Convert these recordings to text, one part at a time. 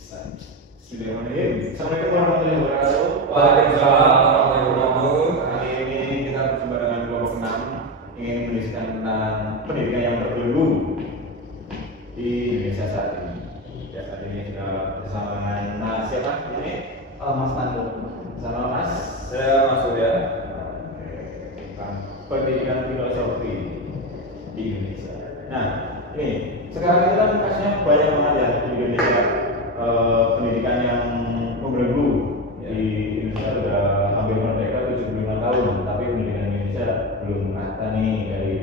Bismillahirrahmanirrahim. Assalamualaikum warahmatullahi wabarakatuh. Waalaikumsalam warahmatullahi wabarakatuh. Hari ini kita berjumpa dengan kelompok 6 ingin mendiskusikan tentang pendidikan yang terbelenggu di Indonesia saat ini. Ya, saat ini sudah bersama dengan Mas siapa? Ini Mas Nando. sama Mas. Saya Mas Surya. Tentang pendidikan filosofi di Indonesia. Nah, ini sekarang itu kan kasusnya banyak banget ya di Indonesia. Pendidikan yang membelenggu di Indonesia sudah hampir merdeka 75 tahun, tapi pendidikan di Indonesia belum merata nih dari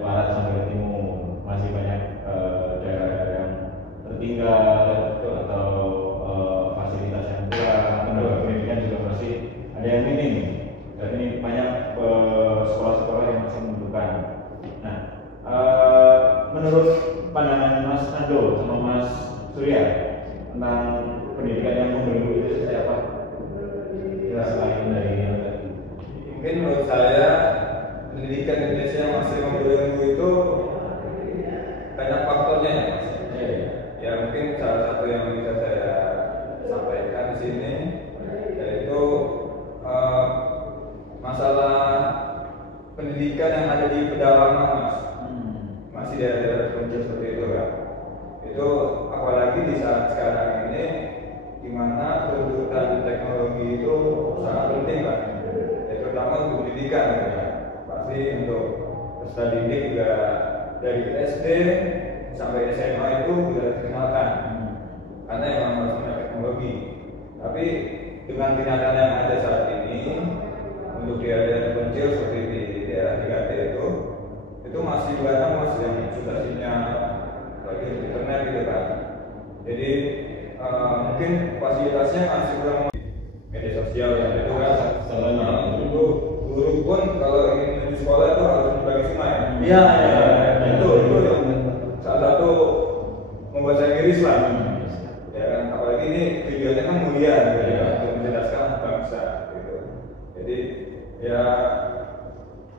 barat sampai timur, masih banyak daerah yang tertinggal atau fasilitas yang kurang, lembaga pendidikan juga masih ada yang minim, dan ini banyak sekolah-sekolah yang masih membutuhkan. Nah, menurut pandangan Mas Nando sama Mas Surya tentang pendidikan yang membelenggu itu seperti apa? Kira selain dari yang tadi. Mungkin menurut saya pendidikan Indonesia yang masih membelenggu itu banyak faktornya ya, Mas. Ya mungkin salah satu yang bisa saya sampaikan di sini yaitu masalah pendidikan yang ada di pedalaman, Mas. Masih daerah-daerah terpencil seperti itu kan. Itu apalagi di saat sekarang ini di mana kebutuhan teknologi itu sangat penting kan, ya, terutama untuk pendidikan ya. Pasti untuk peserta didik juga dari SD sampai SMA itu sudah dikenalkan karena memang harus punya teknologi. Tapi dengan tindakan yang ada saat ini untuk daerah terpencil seperti di daerah 3T itu masih banyak Mas yang susah sinyal bagi internet gitu kan. Jadi mungkin fasilitasnya masih kurang, media sosial ya itu kan. Dulu guru pun kalau ingin menuju sekolah itu harus berbagi sungai. Iya. Itu salah satu membuat saya miris lah. Ya kan, apalagi ini tujuannya kan mulia gitu ya, untuk mencerdaskan bangsa gitu. Jadi ya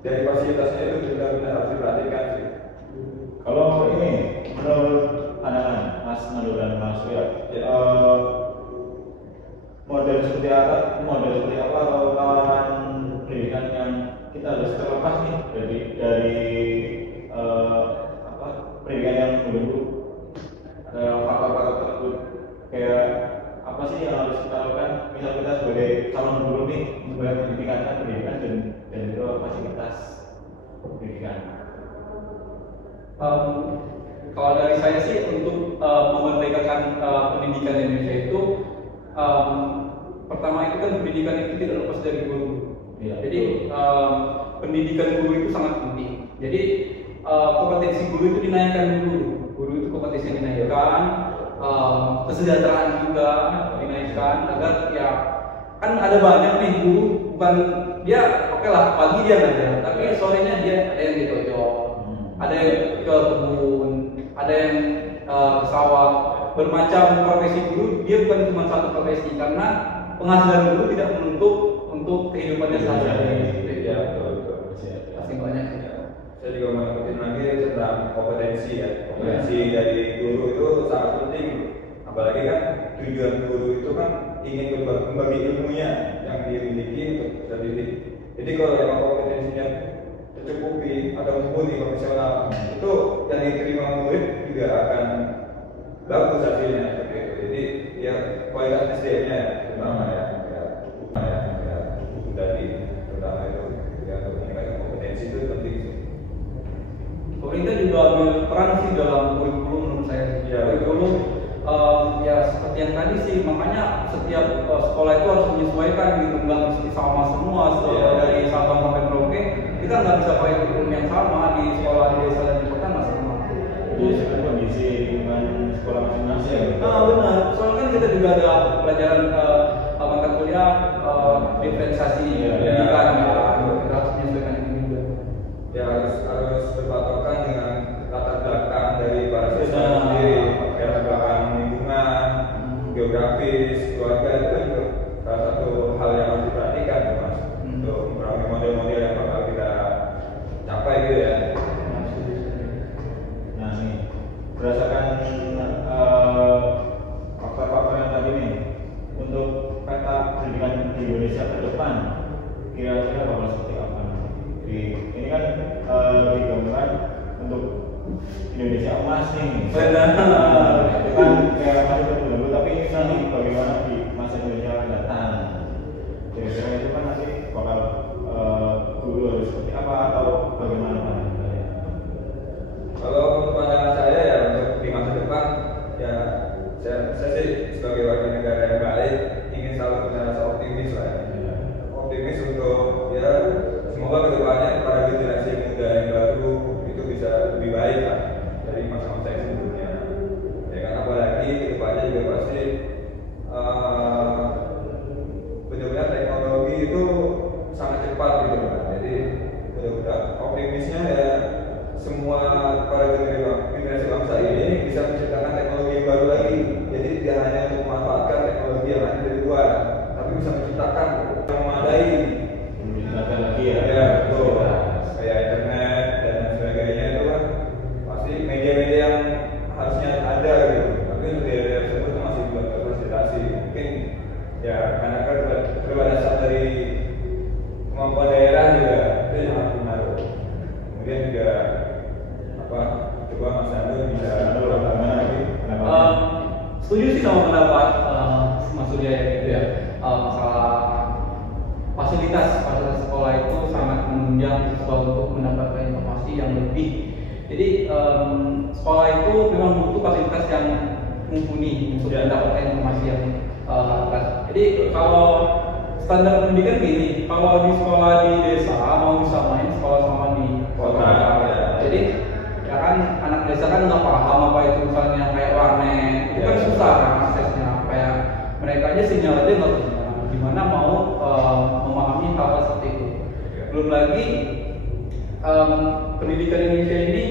dari fasilitasnya itu benar-benar harus diperhatikan sih. Kalau ini menurut pandangan Mas Nando dan Mas Surya, model seperti apa kawan pendidikan yang kita harus terlepas nih dari pendidikan yang membelenggu, faktor-faktor tersebut kayak apa sih yang harus kita lakukan? Misal kita sebagai calon guru nih supaya meningkatkan pendidikan dan juga fasilitas pendidikan. Kalau dari saya sih untuk memerdekakan pendidikan di Indonesia itu pertama itu kan pendidikan itu tidak lepas dari guru. Iya. Jadi pendidikan guru itu sangat penting. Jadi kompetensi guru itu dinaikkan dulu. Guru itu kompetensi dinaikkan, kesejahteraan juga dinaikkan agar ya kan ada banyak nih guru bukan dia oke lah pagi dia ngajar, tapi sorenya dia ada yang di dojo, ada yang ke kebun, ada yang ke sawah, bermacam profesi guru. Dia bukan cuma satu profesi karena penghasilan guru tidak menutup untuk kehidupannya sehari-hari. Ya betul. Pasti banyak. Saya juga mau ngikutin lagi tentang kompetensi ya. Kompetensi dari guru itu sangat penting. Apalagi kan tujuan guru itu kan ingin berbagi ilmunya yang dimiliki untuk peserta didik. Jadi kalau memang kompetensinya tercukupi atau mumpuni profesional, itu yang diterima murid juga akan bagus hasilnya seperti itu. Jadi ya kualitas SDM-nya terutama ya dari terutama itu ya untuk meningkatkan kompetensi itu penting sih. Pemerintah juga ambil peran sih dalam kurikulum menurut saya. Ya. Kurikulum ya seperti yang tadi sih, makanya setiap sekolah itu harus menyesuaikan gitu, nggak mesti sama semua. Dari Sabang sampai Merauke kita nggak bisa pakai kurikulum yang sama di sekolah di desa dan di kota nggak sama. Itu sebenarnya kondisi lingkungan sekolah masing-masing. Benar. Soalnya kan kita juga ada pelajaran mata kuliah diferensiasi pendidikan ya, kita harus menyesuaikan ini juga. Ya harus berpatokan dengan latar belakang dari para siswa sendiri, latar belakang lingkungan, geografis, keluarga itu kan juga salah satu hal yang harus diperhatikan Mas, untuk memahami model-model yang bakal kita capai gitu ya. Nah ini berdasarkan faktor-faktor yang Indonesia emas nih. Benar. Itu kan kayak masih terdahulu, tapi nanti bagaimana di masa Indonesia akan datang. Kira-kira itu kan nanti bakal guru harus seperti apa atau bagaimana pandangan saya? Kalau menurut pandangan saya ya untuk di masa depan ya saya sih sebagai warga negara yang baik ingin selalu punya rasa optimis lah. Optimis untuk ya semoga kedepannya para generasi muda yang baru itu bisa lebih baik lah dari masa-masa yang sebelumnya. Ya kan apalagi kedepannya juga pasti benar-benar teknologi itu sangat cepat gitu kan. Jadi mudah-mudahan optimisnya ya semua para generasi bangsa ini bisa menciptakan teknologi yang baru lagi. Jadi tidak hanya untuk memanfaatkan teknologi yang ada dari luar, tapi bisa menciptakan yang memadai. Menciptakan lagi ya. Ya, betul. Kayak internet dan sebagainya itu kan pasti media-media yang harusnya ada gitu. Tapi untuk daerah tersebut masih belum terfasilitasi. Mungkin ya karena keterbatasan dari kemampuan daerah juga itu yang harus menaruh. Kemudian juga coba Mas Andul bisa bagaimana lagi? Setuju sih sama pendapat Mas Surya ya gitu ya. Masalah fasilitas sekolah itu sangat menunjang siswa untuk mendapatkan informasi yang lebih. Jadi sekolah itu memang butuh fasilitas yang mumpuni untuk mendapatkan informasi yang atas. Jadi kalau standar pendidikan gini, kalau di sekolah di desa mau bisa main sekolah sama di kota. Jadi ya kan anak desa kan nggak paham apa itu misalnya kayak warnet, itu kan susah kan aksesnya. Kayak mereka aja sinyal aja nggak punya. Gimana mau memahami hal seperti itu? Belum lagi pendidikan Indonesia ini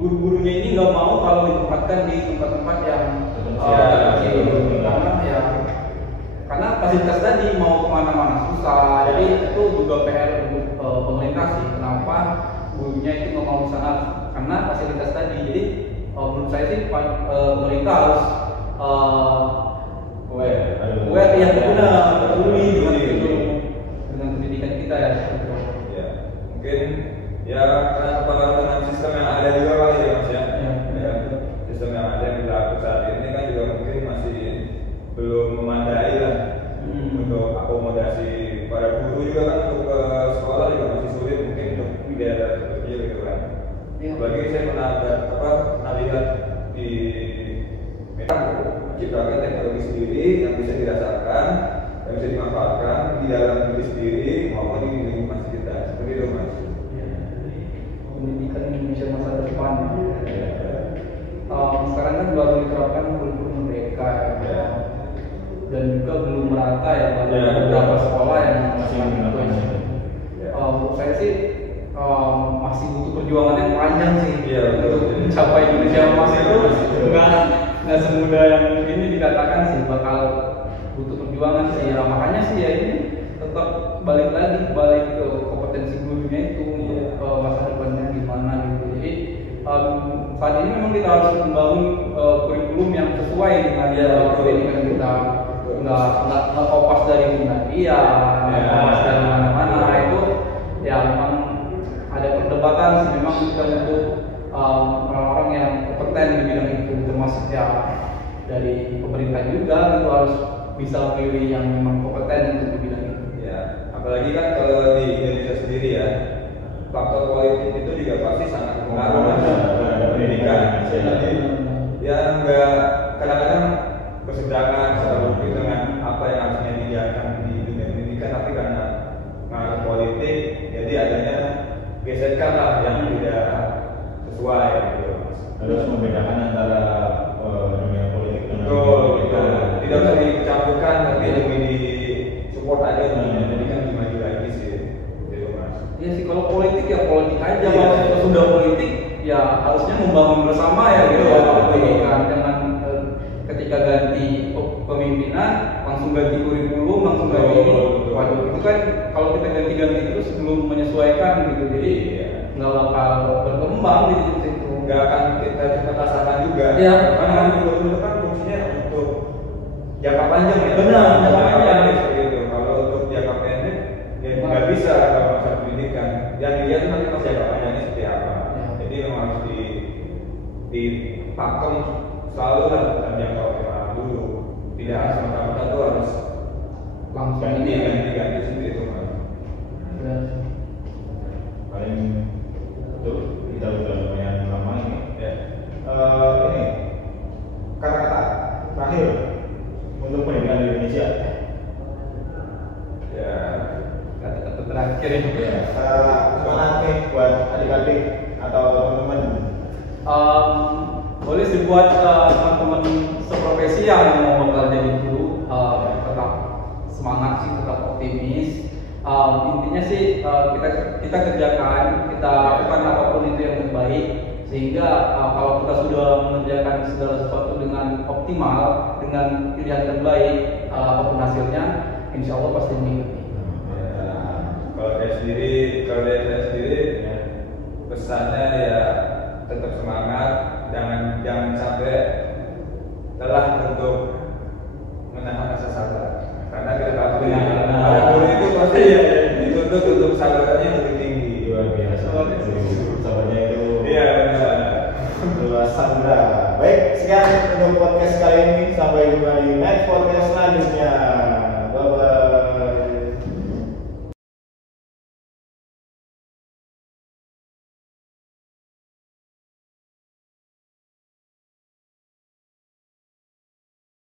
guru-gurunya ini nggak mau kalau ditempatkan di tempat-tempat yang karena fasilitas tadi mau kemana-mana susah. Jadi itu juga PR untuk pemerintah sih. Kenapa gurunya itu nggak mau di sana? Karena fasilitas tadi. Jadi menurut saya sih pemerintah harus aware yang benar, peduli dengan pendidikan kita ya. Ya, mungkin ya karena terpengaruh dengan sistem yang ada juga kali ya Mas ya. Ya, sistem yang ada yang berlaku saat ini kan juga mungkin masih belum memadai lah untuk akomodasi para guru juga kan untuk ke sekolah juga masih sulit mungkin untuk di daerah terpencil gitu kan. Apalagi saya pernah lihat di menciptakan teknologi sendiri yang bisa dirasakan, yang bisa dimanfaatkan di dalam diri sendiri maupun di lingkungan sekitar. Seperti itu Mas. Pendidikan Indonesia masa depan. Sekarang kan baru diterapkan kurikulum merdeka ya. Dan juga belum merata ya pada beberapa sekolah yang masih itu. Saya sih masih butuh perjuangan yang panjang sih untuk mencapai Indonesia emas itu. Nggak semudah yang ini dikatakan sih, bakal butuh perjuangan sih. Ya, makanya sih ya ini tetap balik ke kompetensi gurunya itu untuk masa depannya gimana gitu. Jadi saat ini memang kita harus membangun kurikulum yang sesuai dengan pendidikan kita. Nggak kopas dari Finlandia, kopas dari mana-mana itu ya memang ada perdebatan sih. Memang kita butuh orang-orang yang kompeten di bidang itu, termasuk ya dari pemerintah juga gitu harus bisa pilih yang memang kompeten untuk di bidang itu. Ya, apalagi kan kalau di Indonesia sendiri ya faktor politik itu juga pasti sangat mempengaruhi terhadap pendidikan. Jadi ya nggak kadang-kadang berseberangan selalu dengan apa yang harusnya diajarkan di dunia pendidikan, tapi karena pengaruh politik jadi adanya gesekan lah yang tidak sesuai gitu. Harus membedakan antara dunia politik dengan tidak usah dicampurkan, tapi lebih di support aja jadi kan maju lagi sih gitu Mas. Iya sih, kalau politik ya politik aja. Kalau sudah politik ya harusnya membangun bersama ya gitu ya pendidikan. Jangan ketika ganti pemimpinan langsung ganti kurikulum, langsung ganti ini. Waduh, itu kan kalau kita ganti-ganti terus belum menyesuaikan gitu, jadi nggak bakal berkembang gitu itu. Nggak akan kita cepat rasakan juga. Ya, karena kurikulum itu kan fungsinya untuk jangka panjang ya. Benar, jangka panjang. Gitu. Kalau untuk jangka pendek ya nggak bisa kalau masa pendidikan. Yang dilihat nanti masa jangka panjangnya seperti apa. Jadi memang harus dipakem selalu lah dalam jangka waktu yang lama dulu. Tidak semata-mata tuh harus langsung ganti ini sendiri itu kan. ya. Paling itu kita udah lumayan lama ini. Ya. Ini kata-kata terakhir untuk pendidikan di Indonesia. Ya. Kata-kata terakhir Ya, semangat nih buat adik-adik atau teman-teman. Boleh sih buat teman-teman seprofesi yang mau bakal jadi guru, tetap semangat sih, tetap optimis. Intinya sih kita kerjakan, kita lakukan apapun itu yang terbaik, sehingga kalau kita sudah mengerjakan segala sesuatu dengan optimal, dengan pilihan terbaik, apapun hasilnya, insya Allah pasti mengikuti. Kalau dari saya sendiri ya, pesannya ya tetap semangat, jangan sampai lelah untuk menahan rasa sabar, karena kita tahu ya guru itu pasti dituntut untuk sabarannya lebih tinggi. Luar biasa. Sabarnya itu. Iya benar. Luar sandra. Baik, sekian untuk podcast kali ini. Sampai jumpa di next podcast selanjutnya.